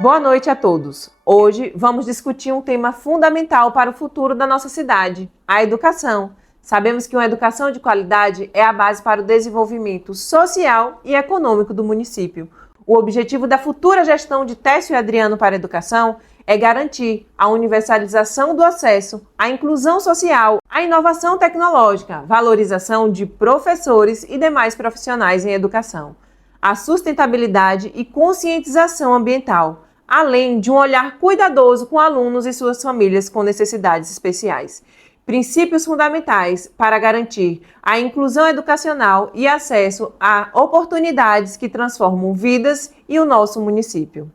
Boa noite a todos. Hoje vamos discutir um tema fundamental para o futuro da nossa cidade, a educação. Sabemos que uma educação de qualidade é a base para o desenvolvimento social e econômico do município. O objetivo da futura gestão de Técio e Adriano para a educação é garantir a universalização do acesso, a inclusão social, a inovação tecnológica, valorização de professores e demais profissionais em educação, a sustentabilidade e conscientização ambiental, além de um olhar cuidadoso com alunos e suas famílias com necessidades especiais. Princípios fundamentais para garantir a inclusão educacional e acesso a oportunidades que transformam vidas e o nosso município.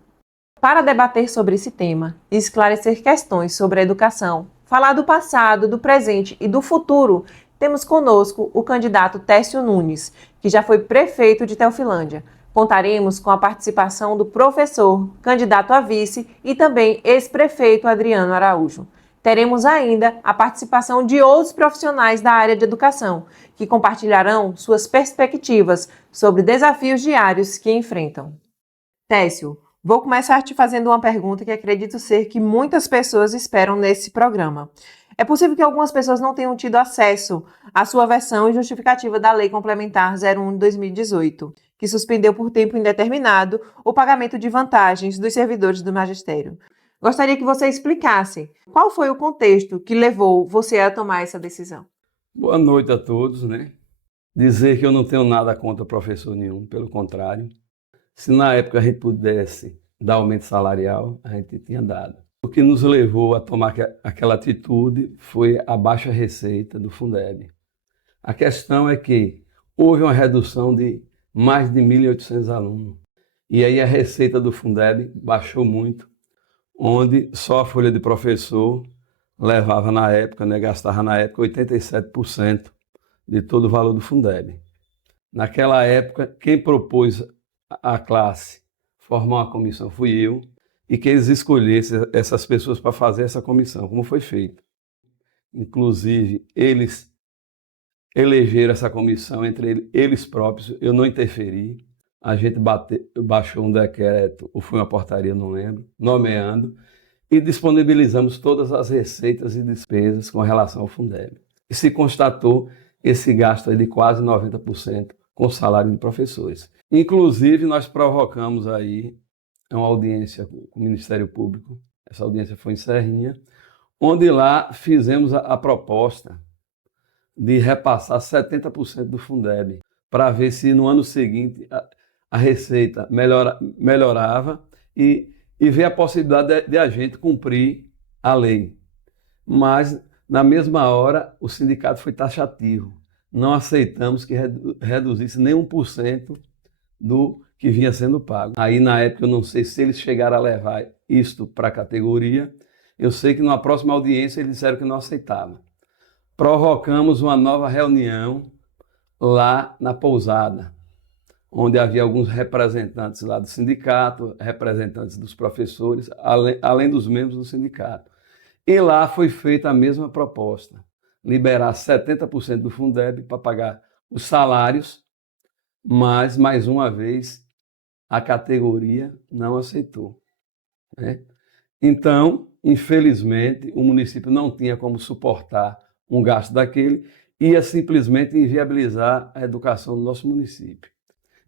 Para debater sobre esse tema e esclarecer questões sobre a educação, falar do passado, do presente e do futuro, temos conosco o candidato Técio Nunes, que já foi prefeito de Teofilândia. Contaremos com a participação do professor, candidato a vice e também ex-prefeito Adriano Araújo. Teremos ainda a participação de outros profissionais da área de educação, que compartilharão suas perspectivas sobre desafios diários que enfrentam. Técio, vou começar te fazendo uma pergunta que acredito ser que muitas pessoas esperam nesse programa. É possível que algumas pessoas não tenham tido acesso à sua versão e justificativa da Lei Complementar 01 de 2018, que suspendeu por tempo indeterminado o pagamento de vantagens dos servidores do magistério. Gostaria que você explicasse qual foi o contexto que levou você a tomar essa decisão. Boa noite a todos, Dizer que eu não tenho nada contra professor nenhum, pelo contrário. Se na época a gente pudesse dar aumento salarial, a gente tinha dado. O que nos levou a tomar aquela atitude foi a baixa receita do Fundeb. A questão é que houve uma redução de mais de 1.800 alunos. E aí a receita do Fundeb baixou muito, onde só a folha de professor levava na época, gastava na época 87% de todo o valor do Fundeb. Naquela época, quem propôs a classe formar uma comissão fui eu, e que eles escolhessem essas pessoas para fazer essa comissão, como foi feito. Inclusive, eles elegeram essa comissão entre eles próprios, eu não interferi. A gente baixou um decreto, ou foi uma portaria, não lembro, nomeando, e disponibilizamos todas as receitas e despesas com relação ao Fundeb. E se constatou esse gasto aí de quase 90% com o salário de professores. Inclusive, nós provocamos aí uma audiência com o Ministério Público, essa audiência foi em Serrinha, onde lá fizemos a proposta de repassar 70% do Fundeb, para ver se no ano seguinte a receita melhorava e ver a possibilidade de a gente cumprir a lei. Mas, na mesma hora, o sindicato foi taxativo. Não aceitamos que reduzisse nem 1% do que vinha sendo pago. Aí, na época, eu não sei se eles chegaram a levar isto para a categoria. Eu sei que na próxima audiência eles disseram que não aceitavam. Provocamos uma nova reunião lá na pousada, onde havia alguns representantes lá do sindicato, representantes dos professores, além dos membros do sindicato. E lá foi feita a mesma proposta, liberar 70% do Fundeb para pagar os salários, mas, mais uma vez, a categoria não aceitou. Então, infelizmente, o município não tinha como suportar um gasto daquele, ia simplesmente inviabilizar a educação do nosso município.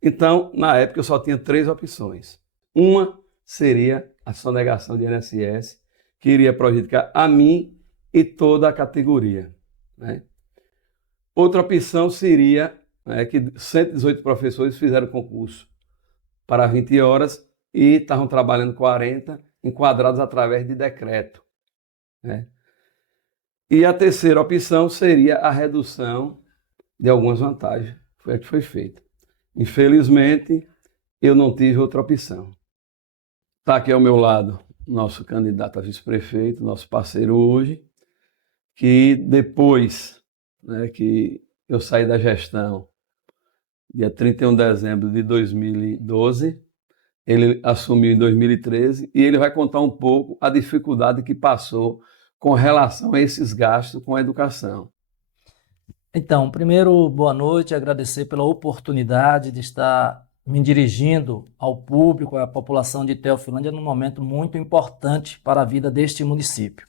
Então, na época, eu só tinha 3 opções. Uma seria a sonegação de INSS, que iria prejudicar a mim e toda a categoria. Outra opção seria que 118 professores fizeram concurso para 20 horas e estavam trabalhando 40, enquadrados através de decreto. E a terceira opção seria a redução de algumas vantagens. Foi a que foi feita. Infelizmente, eu não tive outra opção. Está aqui ao meu lado nosso candidato a vice-prefeito, nosso parceiro hoje, que depois que eu saí da gestão, dia 31 de dezembro de 2012, ele assumiu em 2013 e ele vai contar um pouco a dificuldade que passou com relação a esses gastos com a educação. Então, primeiro, boa noite, agradecer pela oportunidade de estar me dirigindo ao público, à população de Teofilândia, num momento muito importante para a vida deste município.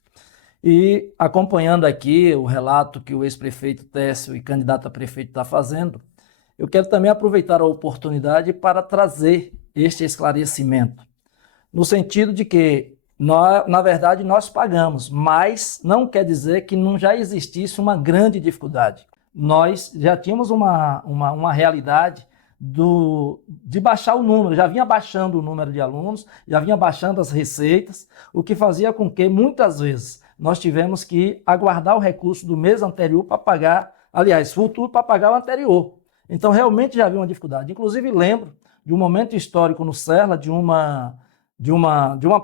E acompanhando aqui o relato que o ex-prefeito Técio e candidato a prefeito está fazendo, eu quero também aproveitar a oportunidade para trazer este esclarecimento, no sentido de que, na verdade, nós pagamos, mas não quer dizer que não já existisse uma grande dificuldade. Nós já tínhamos uma realidade de baixar o número, já vinha baixando o número de alunos, já vinha baixando as receitas, o que fazia com que, muitas vezes, nós tivemos que aguardar o recurso do mês anterior para pagar, aliás, futuro para pagar o anterior. Então, realmente já havia uma dificuldade. Inclusive, lembro de um momento histórico no CERLA, de uma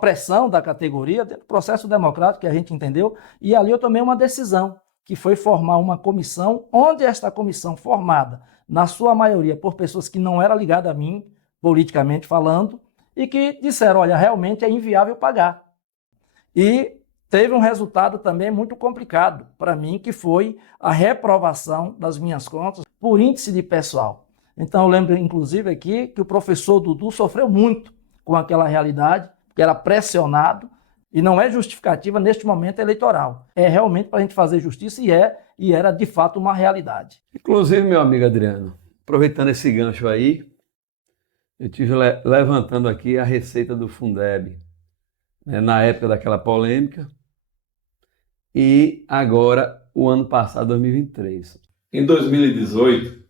pressão da categoria, dentro do processo democrático que a gente entendeu, e ali eu tomei uma decisão, que foi formar uma comissão, onde esta comissão formada, na sua maioria, por pessoas que não eram ligadas a mim, politicamente falando, e que disseram, olha, realmente é inviável pagar. E teve um resultado também muito complicado para mim, que foi a reprovação das minhas contas por índice de pessoal. Então eu lembro, inclusive, aqui, que o professor Dudu sofreu muito com aquela realidade, que era pressionado, e não é justificativa neste momento eleitoral. É realmente para a gente fazer justiça e era de fato uma realidade. Inclusive, meu amigo Adriano, aproveitando esse gancho aí, eu estive levantando aqui a receita do Fundeb, né, na época daquela polêmica, e agora o ano passado, 2023. Em 2018,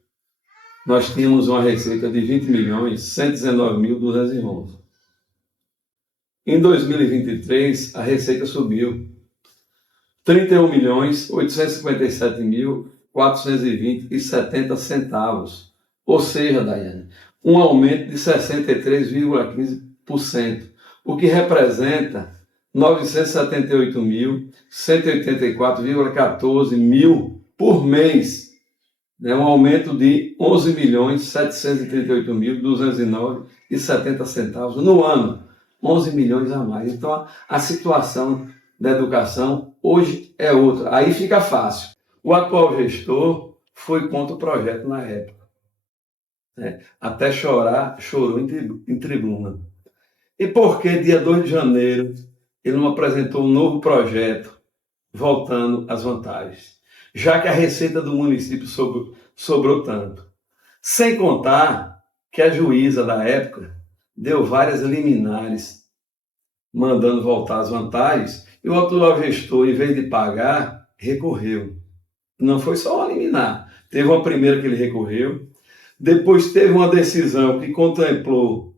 nós tínhamos uma receita de 20.119.211. Em 2023, a receita subiu 31.857.420,70 centavos. Ou seja, Daiane, um aumento de 63,15%, o que representa 978.184,14 mil por mês, né? Um aumento de 11.738.209,70 centavos no ano. 11 milhões a mais. Então, a situação da educação hoje é outra. Aí fica fácil. O atual gestor foi contra o projeto na época, né? Até chorou em tribuna. E por que dia 2 de janeiro ele não apresentou um novo projeto voltando às vantagens? Já que a receita do município sobrou tanto. Sem contar que a juíza da época deu várias liminares, mandando voltar as vantagens, e o atual gestor, em vez de pagar, recorreu. Não foi só uma liminar. Teve uma primeira que ele recorreu, depois teve uma decisão que contemplou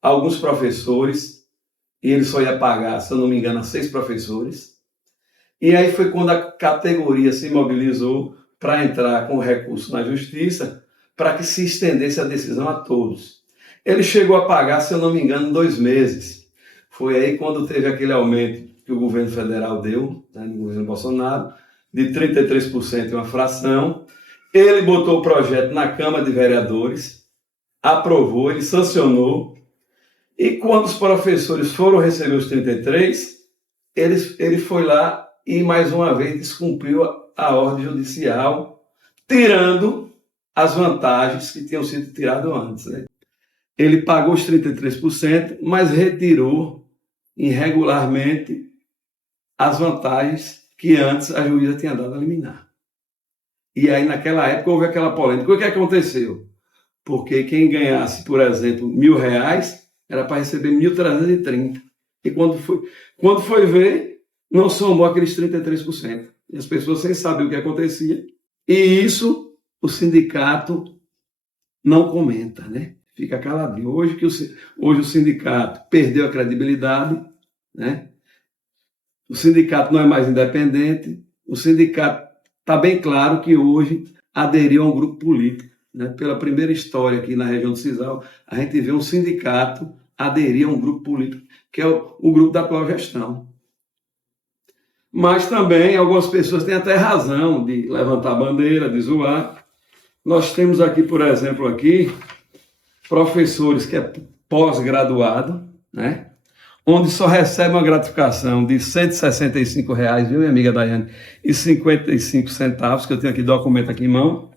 alguns professores, e ele só ia pagar, se eu não me engano, a 6 professores. E aí foi quando a categoria se mobilizou para entrar com recurso na justiça, para que se estendesse a decisão a todos. Ele chegou a pagar, se eu não me engano, 2 meses. Foi aí quando teve aquele aumento que o governo federal deu, né, no governo Bolsonaro, de 33% em uma fração. Ele botou o projeto na Câmara de Vereadores, aprovou, ele sancionou. E quando os professores foram receber os 33, ele foi lá e mais uma vez descumpriu a ordem judicial, tirando as vantagens que tinham sido tiradas antes, né? Ele pagou os 33%, mas retirou irregularmente as vantagens que antes a juíza tinha dado a liminar. E aí, naquela época, houve aquela polêmica. O que aconteceu? Porque quem ganhasse, por exemplo, R$1.000, era para receber 1.330. E quando foi ver, não somou aqueles 33%. E as pessoas sem saber o que acontecia. E isso o sindicato não comenta, né? Fica caladinho. Hoje o sindicato perdeu a credibilidade, né? O sindicato não é mais independente. O sindicato está bem claro que hoje aderiu a um grupo político, né? Pela primeira história aqui na região do Cisal, a gente vê um sindicato aderir a um grupo político, que é o grupo da atual gestão. Mas também algumas pessoas têm até razão de levantar a bandeira, de zoar. Nós temos aqui, por exemplo, professores que é pós-graduado, né? Onde só recebe uma gratificação de R$165, viu, minha amiga Daiane, e 55 centavos, que eu tenho aqui documento aqui em mão.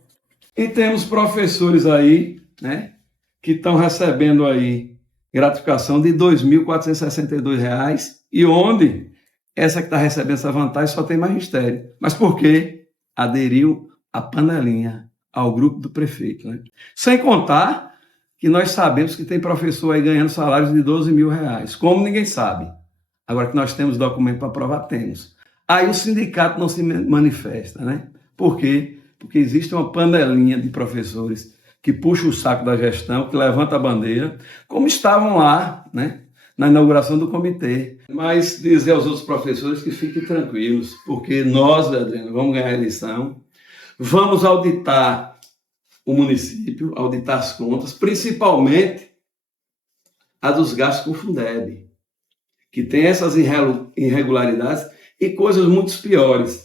E temos professores aí, né, que estão recebendo aí gratificação de R$ 2.462, e onde essa que está recebendo essa vantagem só tem magistério. Mas por quê? Aderiu à panelinha, ao grupo do prefeito, né? Sem contar que nós sabemos que tem professor aí ganhando salários de R$ 12.000. Como ninguém sabe. Agora que nós temos documento para provar, temos. Aí o sindicato não se manifesta, né? Por quê? Porque existe uma panelinha de professores que puxa o saco da gestão, que levanta a bandeira, como estavam lá, né, na inauguração do comitê. Mas dizer aos outros professores que fiquem tranquilos, porque nós, Adriano, vamos ganhar a eleição, vamos auditar o município, auditar as contas, principalmente a dos gastos com o Fundeb, que tem essas irregularidades e coisas muito piores.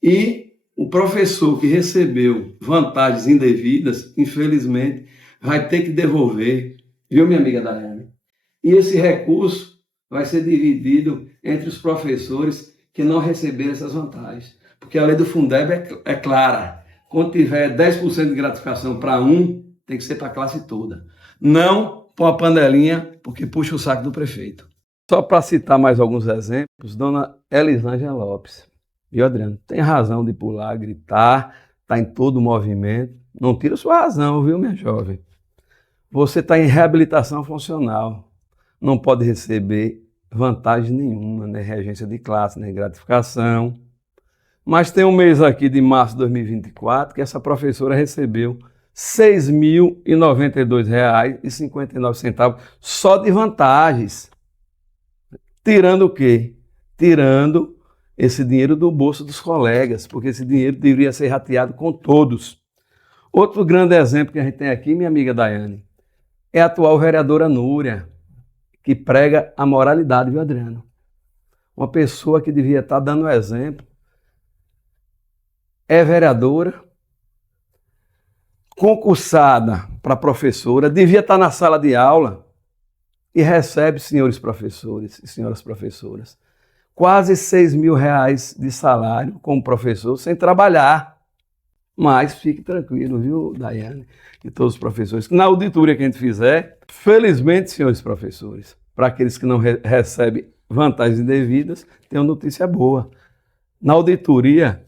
E o professor que recebeu vantagens indevidas, infelizmente, vai ter que devolver, viu, minha amiga Daiane? E esse recurso vai ser dividido entre os professores que não receberam essas vantagens. Porque a lei do Fundeb é clara. Quando tiver 10% de gratificação para um, tem que ser para a classe toda. Não para uma panelinha, porque puxa o saco do prefeito. Só para citar mais alguns exemplos, dona Elisângela Lopes. Viu, Adriano? Tem razão de pular, gritar, está em todo o movimento. Não tira sua razão, viu, minha jovem? Você está em reabilitação funcional. Não pode receber vantagem nenhuma, né? Regência de classe, né? Gratificação. Mas tem um mês aqui de março de 2024 que essa professora recebeu R$ 6.092,59 só de vantagens. Tirando o quê? Tirando esse dinheiro do bolso dos colegas, porque esse dinheiro deveria ser rateado com todos. Outro grande exemplo que a gente tem aqui, minha amiga Daiane, é a atual vereadora Núria, que prega a moralidade, viu, Adriano? Uma pessoa que devia estar dando exemplo. É vereadora, concursada para professora, devia estar na sala de aula e recebe, senhores professores e senhoras professoras, quase R$ 6.000 de salário como professor, sem trabalhar. Mas fique tranquilo, viu, Daiane, e todos os professores, que na auditoria que a gente fizer, felizmente, senhores professores, para aqueles que não recebem vantagens indevidas, tem uma notícia boa. Na auditoria,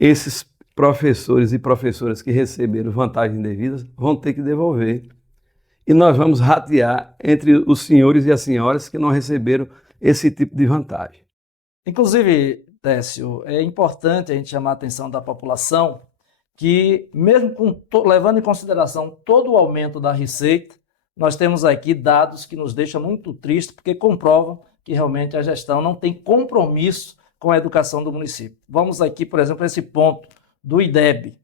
esses professores e professoras que receberam vantagens indevidas vão ter que devolver. E nós vamos ratear entre os senhores e as senhoras que não receberam esse tipo de vantagem. Inclusive, Técio, é importante a gente chamar a atenção da população que, mesmo levando em consideração todo o aumento da receita, nós temos aqui dados que nos deixam muito tristes, porque comprovam que realmente a gestão não tem compromisso com a educação do município. Vamos aqui, por exemplo, esse ponto do IDEB.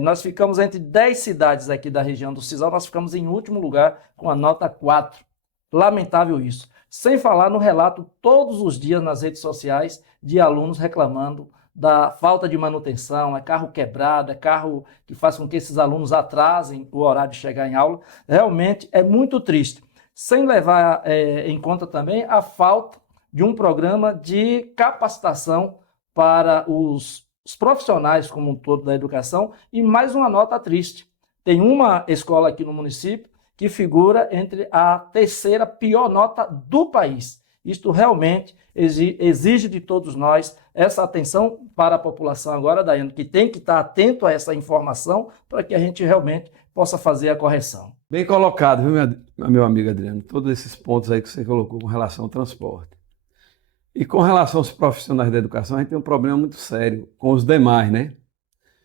Nós ficamos entre 10 cidades aqui da região do Cisal, nós ficamos em último lugar com a nota 4. Lamentável isso. Sem falar no relato todos os dias nas redes sociais de alunos reclamando da falta de manutenção, é carro quebrado, é carro que faz com que esses alunos atrasem o horário de chegar em aula. Realmente é muito triste. Sem levar em conta também a falta de um programa de capacitação para os profissionais como um todo da educação. E mais uma nota triste. Tem uma escola aqui no município que figura entre a terceira pior nota do país. Isto realmente exige de todos nós essa atenção para a população agora, Daiane, que tem que estar atento a essa informação para que a gente realmente possa fazer a correção. Bem colocado, viu, meu amigo Adriano? Todos esses pontos aí que você colocou com relação ao transporte. E com relação aos profissionais da educação, a gente tem um problema muito sério com os demais, né?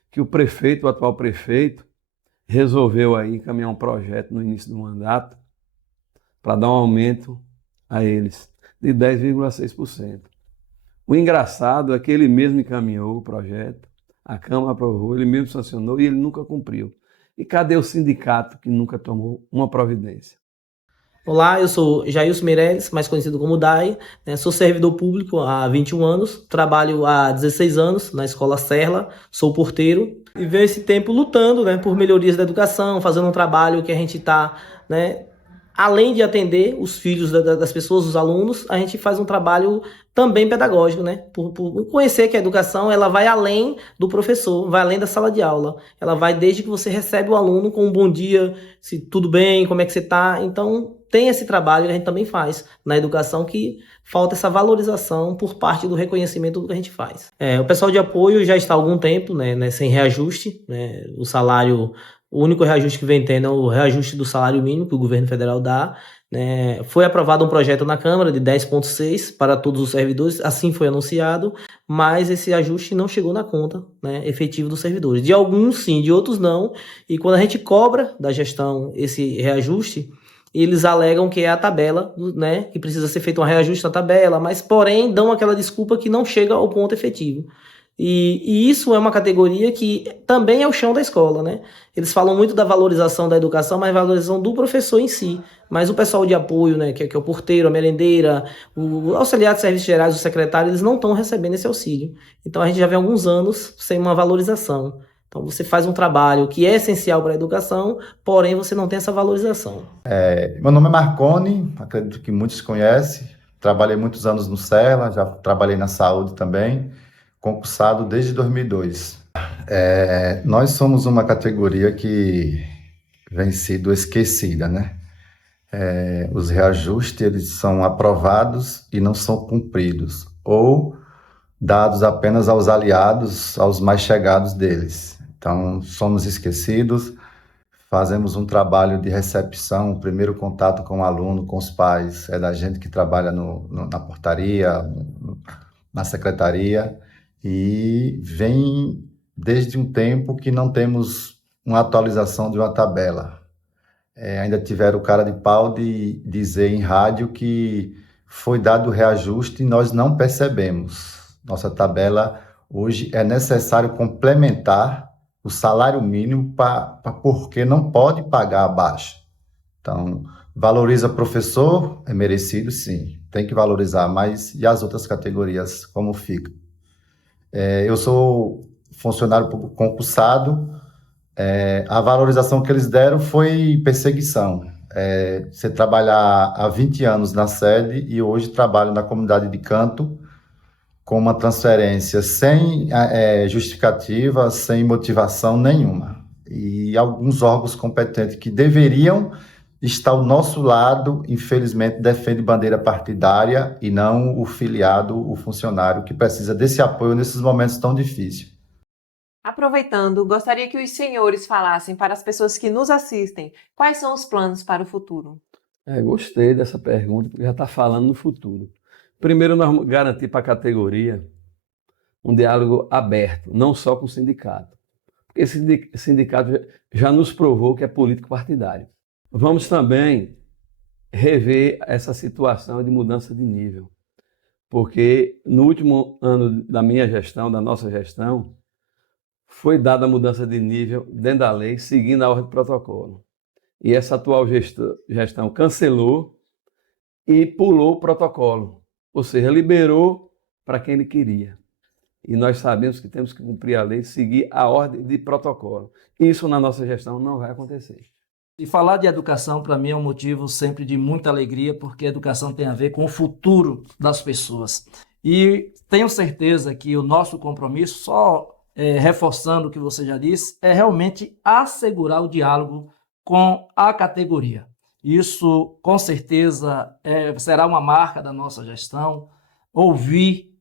Que o prefeito, o atual prefeito, resolveu aí encaminhar um projeto no início do mandato para dar um aumento a eles de 10,6%. O engraçado é que ele mesmo encaminhou o projeto, a Câmara aprovou, ele mesmo sancionou e ele nunca cumpriu. E cadê o sindicato que nunca tomou uma providência? Olá, eu sou Jailson Meirelles, mais conhecido como Dai, sou servidor público há 21 anos, trabalho há 16 anos na Escola Serla, sou porteiro e venho esse tempo lutando por melhorias da educação, fazendo um trabalho que a gente está além de atender os filhos das pessoas, os alunos, a gente faz um trabalho também pedagógico, né? Por conhecer que a educação ela vai além do professor, vai além da sala de aula. Ela vai desde que você recebe o aluno com um bom dia, se tudo bem, como é que você está. Então, tem esse trabalho que a gente também faz na educação, que falta essa valorização por parte do reconhecimento do que a gente faz. O pessoal de apoio já está há algum tempo, né, sem reajuste, né? O salário, o único reajuste que vem tendo é o reajuste do salário mínimo que o governo federal dá, né? Foi aprovado um projeto na Câmara de 10,6 para todos os servidores, assim foi anunciado, mas esse ajuste não chegou na conta, né, efetiva dos servidores. De alguns sim, de outros não, e quando a gente cobra da gestão esse reajuste, eles alegam que é a tabela, né, que precisa ser feito um reajuste na tabela, mas porém dão aquela desculpa que não chega ao ponto efetivo. E isso é uma categoria que também é o chão da escola, né? Eles falam muito da valorização da educação, mas valorização do professor em si. Mas o pessoal de apoio, né, que é o porteiro, a merendeira, o auxiliar de serviços gerais, o secretário, eles não estão recebendo esse auxílio. Então a gente já vem há alguns anos sem uma valorização. Então você faz um trabalho que é essencial para a educação, porém você não tem essa valorização. Meu nome é Marconi, acredito que muitos conhecem. Trabalhei muitos anos no CERLA, já trabalhei na saúde também, concursado desde 2002. Nós somos uma categoria que vem sido esquecida, né? Os reajustes eles são aprovados e não são cumpridos, ou dados apenas aos aliados, aos mais chegados deles. Então, somos esquecidos. Fazemos um trabalho de recepção, o primeiro contato com o aluno, com os pais, é da gente que trabalha na portaria, na secretaria, e vem desde um tempo que não temos uma atualização de uma tabela. Ainda tiveram o cara de pau de dizer em rádio que foi dado o reajuste e nós não percebemos. Nossa tabela hoje é necessário complementar o salário mínimo porque não pode pagar abaixo. Então, valoriza professor, é merecido sim, tem que valorizar, mas e as outras categorias, como fica? Eu sou funcionário público concursado, a valorização que eles deram foi perseguição. Você trabalhar há 20 anos na sede e hoje trabalho na comunidade de Canto, com uma transferência sem justificativa, sem motivação nenhuma. E alguns órgãos competentes que deveriam estar ao nosso lado, infelizmente, defendem bandeira partidária e não o filiado, o funcionário, que precisa desse apoio nesses momentos tão difíceis. Aproveitando, gostaria que os senhores falassem para as pessoas que nos assistem quais são os planos para o futuro. Gostei dessa pergunta, porque já está falando no futuro. Primeiro, nós vamos garantir para a categoria um diálogo aberto, não só com o sindicato. Porque esse sindicato já nos provou que é político partidário. Vamos também rever essa situação de mudança de nível. Porque no último ano da minha gestão, da nossa gestão, foi dada a mudança de nível dentro da lei, seguindo a ordem de protocolo. E essa atual gestão cancelou e pulou o protocolo. Ou seja, liberou para quem ele queria. E nós sabemos que temos que cumprir a lei e seguir a ordem de protocolo. Isso na nossa gestão não vai acontecer. E falar de educação, para mim, é um motivo sempre de muita alegria, porque a educação tem a ver com o futuro das pessoas. E tenho certeza que o nosso compromisso, só reforçando o que você já disse, é realmente assegurar o diálogo com a categoria. Isso, com certeza, será uma marca da nossa gestão, ouvir,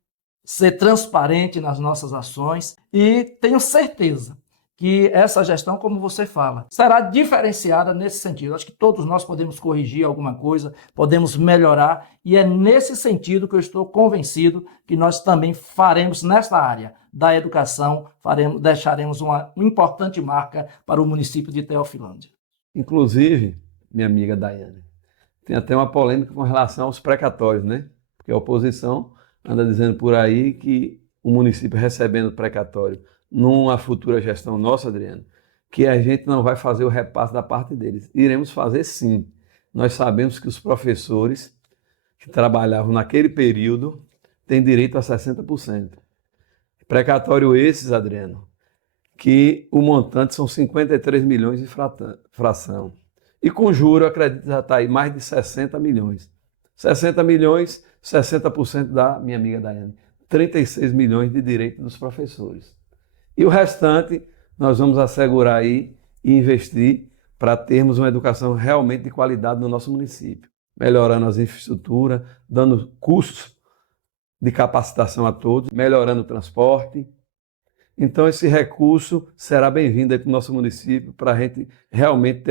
ser transparente nas nossas ações, e tenho certeza que essa gestão, como você fala, será diferenciada nesse sentido. Acho que todos nós podemos corrigir alguma coisa, podemos melhorar, e é nesse sentido que eu estou convencido que nós também faremos nesta área da educação, deixaremos uma importante marca para o município de Teofilândia. Inclusive, minha amiga Daiane, tem até uma polêmica com relação aos precatórios, né? Porque a oposição anda dizendo por aí que o município recebendo precatório numa futura gestão nossa, Adriano, que a gente não vai fazer o repasse da parte deles. Iremos fazer sim. Nós sabemos que os professores que trabalhavam naquele período têm direito a 60%. Precatório esses, Adriano, que o montante são 53 milhões de fração. E com juro, acredito que já está aí mais de 60 milhões. 60 milhões, 60% da minha amiga Daiane. 36 milhões de direito dos professores. E o restante nós vamos assegurar aí e investir para termos uma educação realmente de qualidade no nosso município, melhorando as infraestruturas, dando cursos de capacitação a todos, melhorando o transporte. Então esse recurso será bem-vindo aí para o nosso município, para a gente realmente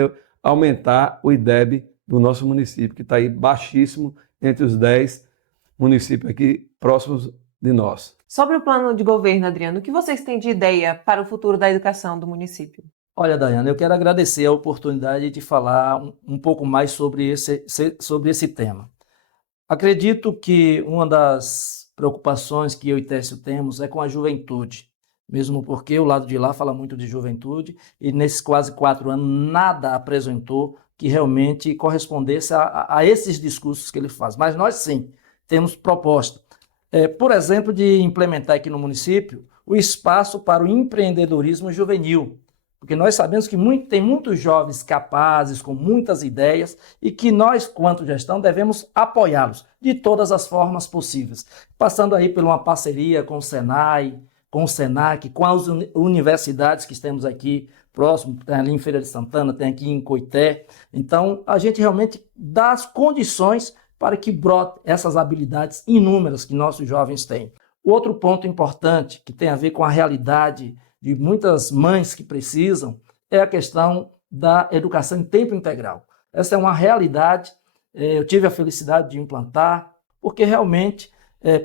aumentar o IDEB do nosso município, que está aí baixíssimo entre os 10 municípios aqui próximos de nós. Sobre o plano de governo, Adriano, o que vocês têm de ideia para o futuro da educação do município? Olha, Daiane, eu quero agradecer a oportunidade de falar um pouco mais sobre esse tema. Acredito que uma das preocupações que eu e Técio temos é com a juventude, mesmo porque o lado de lá fala muito de juventude e nesses quase 4 anos nada apresentou que realmente correspondesse a esses discursos que ele faz. Mas nós sim temos proposta. Por exemplo, de implementar aqui no município o espaço para o empreendedorismo juvenil, porque nós sabemos que tem muitos jovens capazes, com muitas ideias, e que nós, quanto gestão, devemos apoiá-los de todas as formas possíveis, passando aí por uma parceria com o Senai, com o Senac, com as universidades que temos aqui próximo, tem ali em Feira de Santana, tem aqui em Coité. Então, a gente realmente dá as condições para que brote essas habilidades inúmeras que nossos jovens têm. O outro ponto importante, que tem a ver com a realidade de muitas mães que precisam, é a questão da educação em tempo integral. Essa é uma realidade, eu tive a felicidade de implantar, porque realmente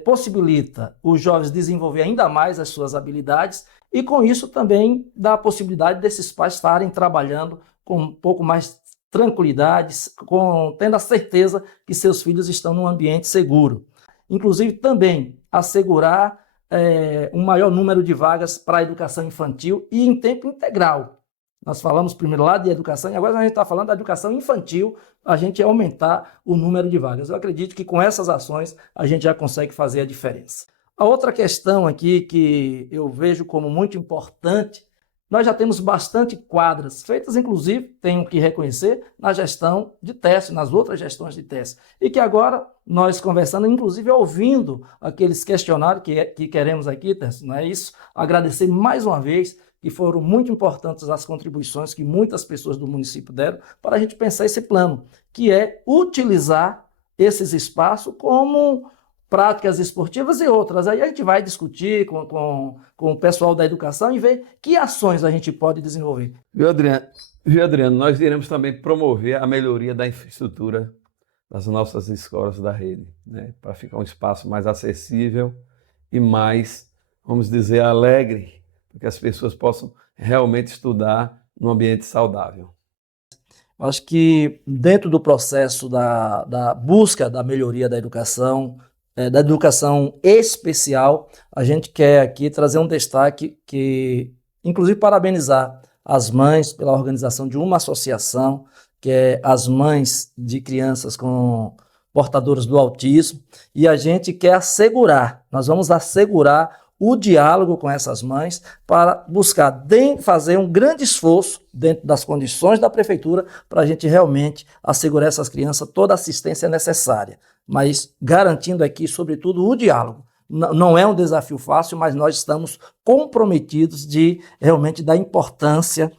possibilita os jovens desenvolver ainda mais as suas habilidades e com isso também dá a possibilidade desses pais estarem trabalhando com um pouco mais tranquilidade, tendo a certeza que seus filhos estão num ambiente seguro. Inclusive também assegurar um maior número de vagas para a educação infantil e em tempo integral. Nós falamos primeiro lá de educação e agora a gente está falando da educação infantil, a gente aumentar o número de vagas. Eu acredito que com essas ações a gente já consegue fazer a diferença. A outra questão aqui que eu vejo como muito importante, nós já temos bastante quadras feitas, inclusive, tenho que reconhecer, na gestão de Técio, nas outras gestões de Técio. E que agora nós conversando, inclusive ouvindo aqueles questionários que queremos aqui, Técio, não é isso? Agradecer mais uma vez, que foram muito importantes as contribuições que muitas pessoas do município deram para a gente pensar esse plano, que é utilizar esses espaços como práticas esportivas e outras. Aí a gente vai discutir com o pessoal da educação e ver que ações a gente pode desenvolver. Viu, Adriano? Nós iremos também promover a melhoria da infraestrutura das nossas escolas da rede, né? Para ficar um espaço mais acessível e mais, vamos dizer, alegre, para que as pessoas possam realmente estudar num ambiente saudável. Acho que dentro do processo da busca da melhoria da educação especial, a gente quer aqui trazer um destaque inclusive parabenizar as mães pela organização de uma associação, que é as mães de crianças portadoras do autismo, e a gente quer nós vamos assegurar o diálogo com essas mães para buscar fazer um grande esforço dentro das condições da prefeitura para a gente realmente assegurar essas crianças toda a assistência necessária, mas garantindo aqui, sobretudo, o diálogo. Não é um desafio fácil, mas nós estamos comprometidos de realmente dar importância,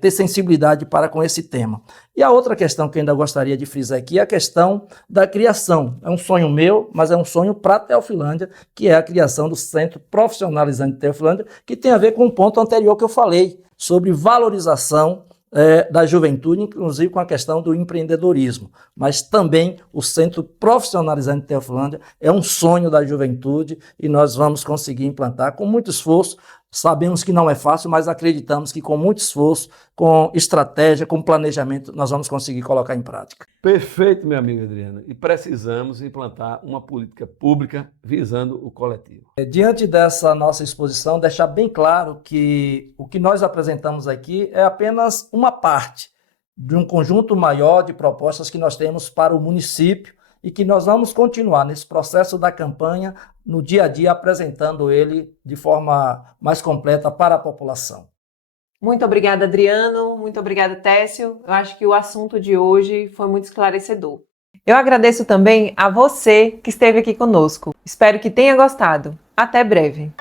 ter sensibilidade para com esse tema. E a outra questão que eu ainda gostaria de frisar aqui é a questão da criação. É um sonho meu, mas é um sonho para a Teofilândia, que é a criação do Centro Profissionalizante de Teofilândia, que tem a ver com o ponto anterior que eu falei, sobre valorização da juventude, inclusive com a questão do empreendedorismo. Mas também o Centro Profissionalizante de Teofilândia é um sonho da juventude e nós vamos conseguir implantar com muito esforço. Sabemos que não é fácil, mas acreditamos que com muito esforço, com estratégia, com planejamento, nós vamos conseguir colocar em prática. Perfeito, meu amigo Adriano. E precisamos implantar uma política pública visando o coletivo. Diante dessa nossa exposição, deixar bem claro que o que nós apresentamos aqui é apenas uma parte de um conjunto maior de propostas que nós temos para o município e que nós vamos continuar nesse processo da campanha, no dia a dia, apresentando ele de forma mais completa para a população. Muito obrigada, Adriano. Muito obrigada, Técio. Eu acho que o assunto de hoje foi muito esclarecedor. Eu agradeço também a você que esteve aqui conosco. Espero que tenha gostado. Até breve.